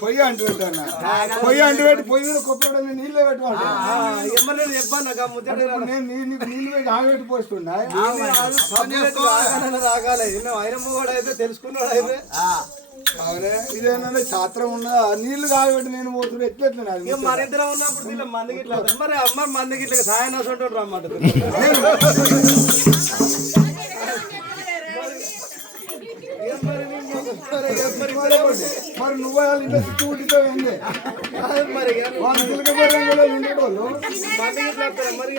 పొయ్యి అంటు పెట్టాను పొయ్యి అంటు పెట్టి పొయ్యి మీద కొప్పడం నీళ్ళు ఇప్పుడు నేను నీళ్ళు పెట్టి ఆగబెట్టి పోస్తున్నా. అయితే తెలుసుకున్నాడు అయితే అవునే ఇదేనా శాస్త్రం ఉన్నదా? నీళ్ళు కాగబెట్టి నేను పోతున్నా ఎట్లా ఎట్లా నాది ఇక మన ఇద్దరం ఉన్నప్పుడు వీళ్ళ మందికి ఇట్లా. మరి అమ్మ మందికి ఇట్లా సాయం నష్టం రమ్మాట మరి నువ్వు వాళ్ళ ఇంట్లో చుట్టూ మరి వాళ్ళు సిలికపూర్ రంగులో ఉండేటోళ్ళు. మరి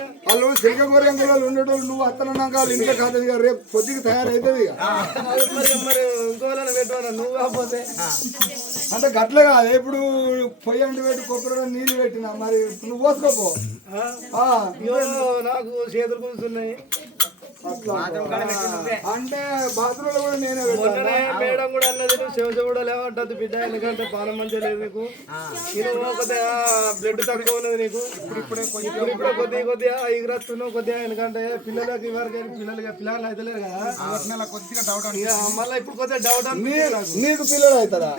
నువ్వు అత్తనన్నాక వాళ్ళు ఇంట్లో కాదు ఇక రేపు పొద్దుకి తయారైతుంది ఇక. మరి మరి అంటే గట్ల కాదు ఇప్పుడు పొయ్యి అంటు పెట్టి కొబ్బరి నీళ్ళు పెట్టినా మరి నువ్వు పోసుకోపో. నాకు చేతులు కూర్చున్నాయి అంటే బాత్రూంలో కూడా నేనే మొన్ననే మేడం కూడా అన్నది నువ్వు శివశ కూడా లేవంటది బిడ్డ ఎందుకంటే పానం మంచిగా లేదు నీకు కొద్దిగా బ్లడ్ తక్కువ ఉన్నది నీకు ఇప్పుడు ఇప్పుడు ఇప్పుడు కొద్దిగా కొద్దిగా ఎగురస్తున్నావు కొద్దిగా ఎందుకంటే పిల్లలకి ఎవరికి పిల్లలకి పిల్లలు అయితే లేరు కదా కొద్దిగా డౌట్ మళ్ళీ ఇప్పుడు కొద్దిగా డౌట్ నాకు పిల్లలు అవుతారా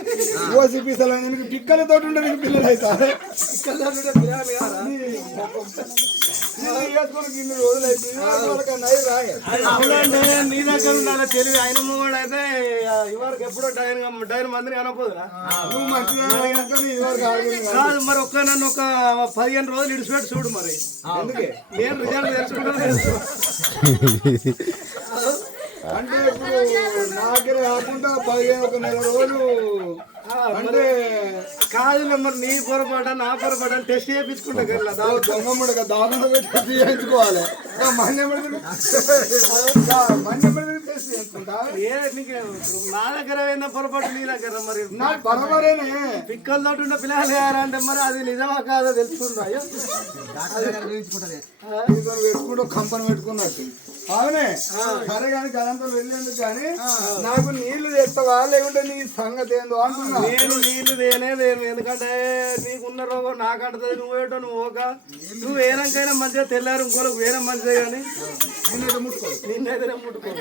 ఓసి పీసలు నీకు పిక్కలతో ఉంటే నీకు పిల్లలు అవుతారా ఇక్కడ ఉంటే పిల్లలు కాదా? రోజులు అయితే నీ దగ్గర ఉండాలి తెలివి. ఆయన కూడా అయితే ఇవరకు ఎప్పుడో డైన్ డైన్ మందిని అనపోదురా నీ కదా. మరి ఒక్క నన్ను ఒక పదిహేను రోజులు ఇడిచిపెట్టి చూడు మరి. ఎందుకే? నేను రిజల్ట్ తెలుసుకుంటా తెలుసు అంటే ఇప్పుడు నాకే కాకుండా పదిహేను ఒక నెల రోజులు అంటే కాదు మరి నీ పొరపాట నా పొరపాట అని టెస్ట్ చేయించుకుంటా కదా చేయించుకోవాలి. మన్యపడి టెస్ట్ చేసుకుంటా ఏ నీకు నా దగ్గర అయిన పొరపాటు నీ దగ్గర మరి? బరబరేనే. పిక్కల తోటి ఉన్న పిల్లలు అంటే మరి అది నిజమా కాదో తెలుసుకుంటా అయ్యో. పెట్టుకుంటూ కంపని పెట్టుకున్నట్టు. అవునే. సరే కానీ గదంతా వెళ్ళేందుకు కానీ నాకు నీళ్ళు తెస్తావా? లేకుంటే నీ సంగతి ఏందో అంటున్నా. నేను నీళ్ళు దేనే దేను ఎందుకంటే నీకున్న రోగం నాకు అంటది నువ్వు ఏటో నువ్వు ఒక నువ్వు వేరంకైనా మంచిగా తెల్లారు ఇంకోలకు వేరే మంచిదే కానీ నిన్నైతే ముట్టుకో. నిన్నైతే ముట్టుకో.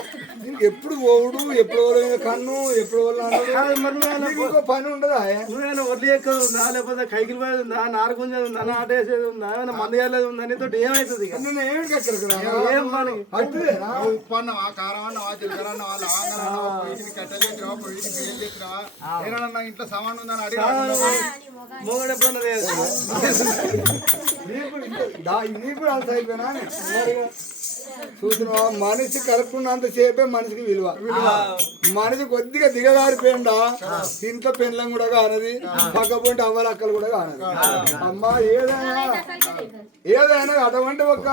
నీకు ఎప్పుడు పోవుడు ఎప్పుడు పోవడం కన్ను ఎప్పుడు ఇంకో పని ఉండదా? నువ్వేనా వడ్లీ ఎక్కదు ఉందా? లేకపోతే కైకిలు పోయేది ఉందా? నారగుంజేది ఉందా? నాటేసేది ఉందా? ఏమైనా మంది వెళ్ళేది ఉందా? నీతో ఏమవుతుంది? ఏం అట్టుదేనా? ఉప్పు అన్నవా కారం అన్నవా జీలకర్ర అన్నవా లవంగం అన్నవా కట్టెలు ఇంట్లో సామాన్ ఉందని అడిగి మొగడు ఎప్పుడన్నా అంత అయిపోయినా చూసినావా? మనిషి కలుపుకున్నంత సేపే మనిషికి విలువ. మనిషి కొద్దిగా దిగజారిపోయిందా ఇంట్లో పెండ్లం కూడా కానది పక్కపోతే అవ్వలక్కలు కూడా కానది. అమ్మా ఏదైనా ఏదైనా అటువంటి ఒక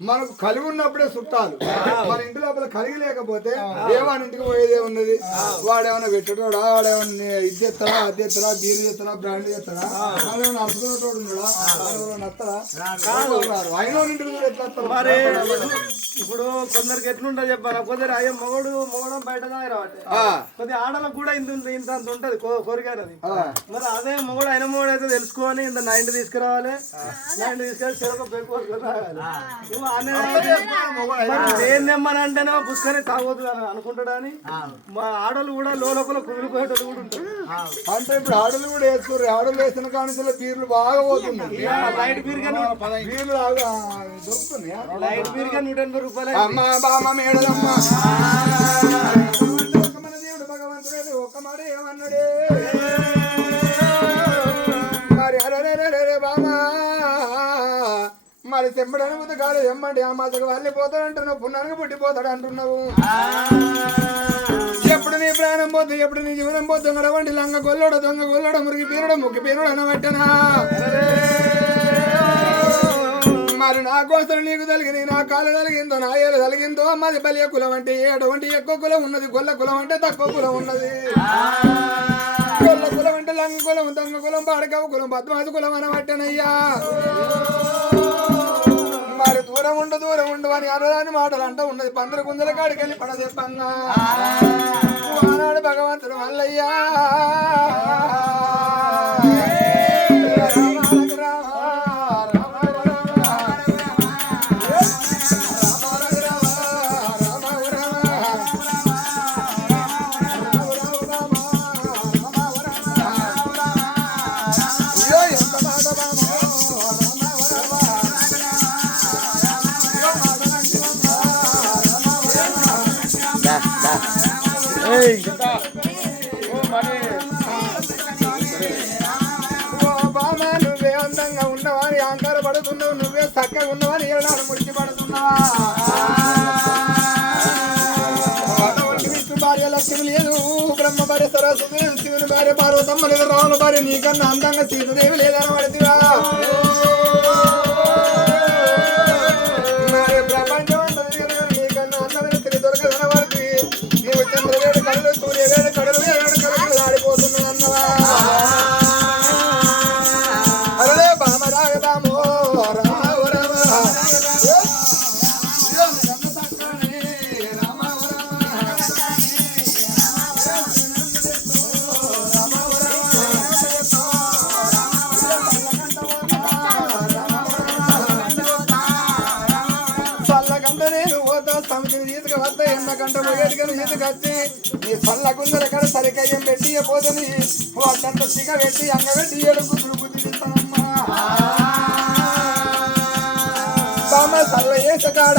మనకు కలిగి ఉన్నప్పుడే చుట్టాలు మన ఇంటి లోపల కలిగి లేకపోతే ఏమని ఇంటికి పోయేదే ఉన్నది వాడేమైనా పెట్టాడా వాడేమైనా ఇది చేస్తాడా? అది చేస్తాడా? బీరు చేస్తాడా? బ్రాండ్ చేస్తాడా? వాడేమైనా అమ్ముకునేటోడు ఉన్నాడా? నత్తడా? కాదు. అయిన ఇంటికి కూడా ఎట్లా ఇప్పుడు కొందరికి ఎట్లుంటది చెప్పాను కొందరు అయ్యో మొగడు మొగడం బయట కొద్ది ఆడలకు కూడా ఇంత ఇంత అంత ఉంటది కో- కోరిక అనేది ఆ. మరి అదే మొగడు అయిన మొగడు అయితే తెలుసుకొని ఇంత నైన్టీ తీసుకురావాలి. నైన్టీ తీసుకెళ్ళి చెరొక పెంకు తెమ్మనంటేనే పుష్కరి తాగొద్దు అని అనుకుంటాడని మా ఆడోళ్ళు కూడా లోపల కుమిలిపోయేటోళ్ళు కూడా ఉంటారు. అంటే ఇప్పుడు ఆడలు కూడా వేసుకోరు. ఆడలు వేసిన కానుకల బీర్లు బాగా పోతున్నాయి. లైట్ బీర్ బీర్లు దొరుకుతున్నాయా? లైట్ బీర్గా నూట ఎనభై రూపాయలు అమ్మ బామ్మ మేడలమ్మ. మన దేవుడు భగవంతుడే ఒక మాట ఏమన్నాడే మరి తెమ్మడని ముందు కాదు ఎమ్మండి. ఆ మాతకు వాళ్ళి పోతాడంటున్నావు పున్నానికి పుట్టిపోతాడు అంటున్నావు. ఎప్పుడు నీ ప్రాణం పోతుంది ఎప్పుడు నీ జీవనం పోతుంది రవండి లంగ గొల్లడ దొంగ గొల్లడ మురిగి పీరుడ ముక్కి పీరుడు అనబట్టనా మరి నా కోసలు నీకు తలిగింది నా కాలు తలిగిందో నా ఏలు తలిగిందో మాది బలియ కులం అంటే ఏటువంటి ఎక్కువ కులం ఉన్నది గొల్ల కులం అంటే తక్కువ కులం ఉన్నది. గొల్ల కులం అంటే లంగ కులం దొంగ కులం బాడకవ కులం బద్మాసు కులం అనబట్టనయ్యా దూరం ఉండు దూరం ఉండు అని అనరాని మాటలు అంట ఉన్నది. పందర కుందల కాడికి వెళ్ళి ఆనాడు భగవంతుడు మల్లయ్యా నువ్వే అందంగా ఉన్నవాని ఆంకార పడుతున్నావు నువ్వే చక్కగా ఉన్నవాని ఏడాడు ముడిచి పడుతున్నావా భార్య లక్ష్మి లేదు బ్రహ్మ భార్య సరస్వతి శివుని భార్య పార్వతమ్మ లేదు రాముల భార్య నీకన్నా అందంగా సీతదేవి లేదని పడుతురా సమితిని ఈతక వద్ద ఎండకంట పోయేటికను ఈతకొచ్చి నీ చల్లకుందరు ఎక్కడ సరికయ్యం పెట్టి పోతుంది వాటంత సిగ పెట్టి అంగ పెట్టి ఏడు గుడ్లు బుద్ధి తీస్తానమ్మా బామ చల్ల ఏసకాడ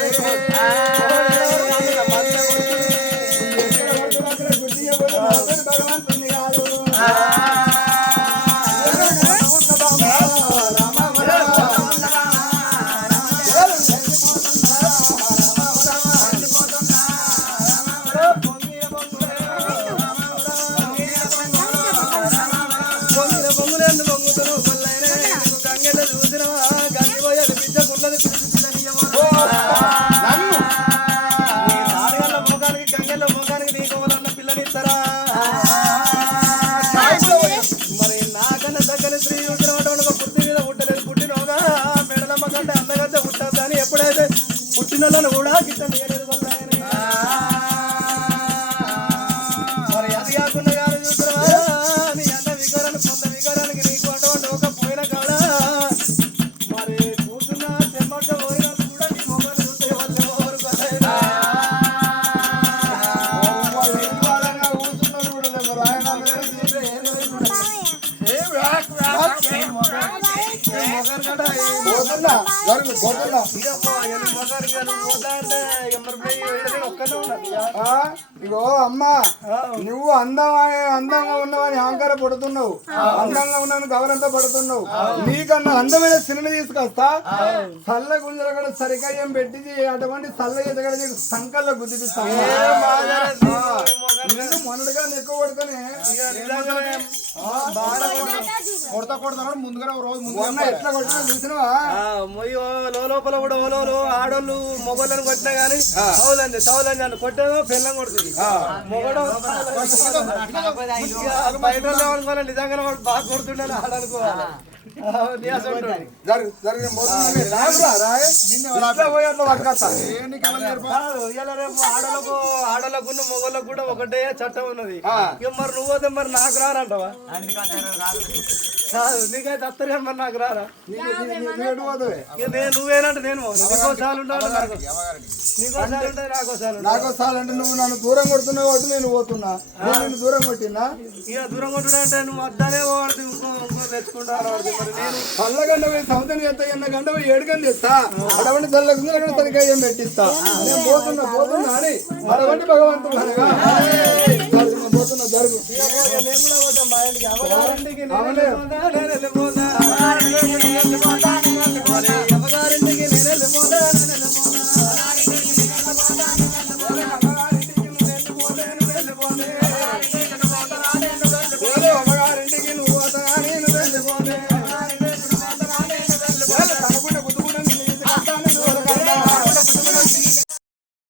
పుట్టినోళ్ళను కూడా గిట్టని ఇగో అమ్మా నువ్వు అందం అందంగా ఉన్నవని అహంకార పడుతున్నావు. అందంగా ఉన్నాను గౌరవంతో పడుతున్నావు. నీకన్నా అందమైన సినిమా తీసుకొస్తా. చల్ల గుంజల కూడా సరికయ్యం పెట్టి అటువంటి చల్ల ఎదగడ నీకు సంకల్లో గుద్దిపిస్తాను నేను మొన్నటిగా ఎక్కువ పడుకొని ఇక నిజంగానే బాగా కొడతా కొడతా ముందుగా రోజు ముందు ఎట్లా కొట్టినా చూసినవా ఆ, మొయ్యో లో లోపల కూడా ఓలోలు ఆడోళ్ళు మొగోళ్ళని కొట్టినా గానీ సౌలండి సౌలండి అని కొట్టేదో పిల్లం కొడుతుంది మొగడు బయట వాడు బాగా కొడుతుండని ఆడనుకోవాలి ఆడలకు ఆడలకు మొగోళ్ళకు కూడా ఒకటే చట్టం ఉన్నది. ఇక మరి నువ్వు పోతే మరి నాకు రారంటవా? కాదు నీకైతే అత్తరే మరి నాకు రారా? నేను నువ్వేనంటే నేను పోను. నీకోసారి ఉంటాడు నాకు. నీకోసారి ఉంటే నాకోసారి ఉంటాడు. నాకు అంటే నువ్వు నన్ను దూరం కొడుతున్నావు కాబట్టి నేను పోతున్నా. నేను నిన్ను దూరం కొట్టినా? ఇక దూరం కొట్టుడు అంటే నువ్వు అద్దనే వాడుతూ ఇంకో ఇంకో తెచ్చుకుంటా చల్లగండ పోయి సౌతని ఎత్త ఎన్న గంట పోయి ఏడుకని తెస్తా అటువంటి చల్లగుంది అక్కడ ఏం పెట్టిస్తా. నేను పోతున్నా పోతున్నా అని అటువంటి భగవంతుడు అనగా. పోతున్నా జరుగు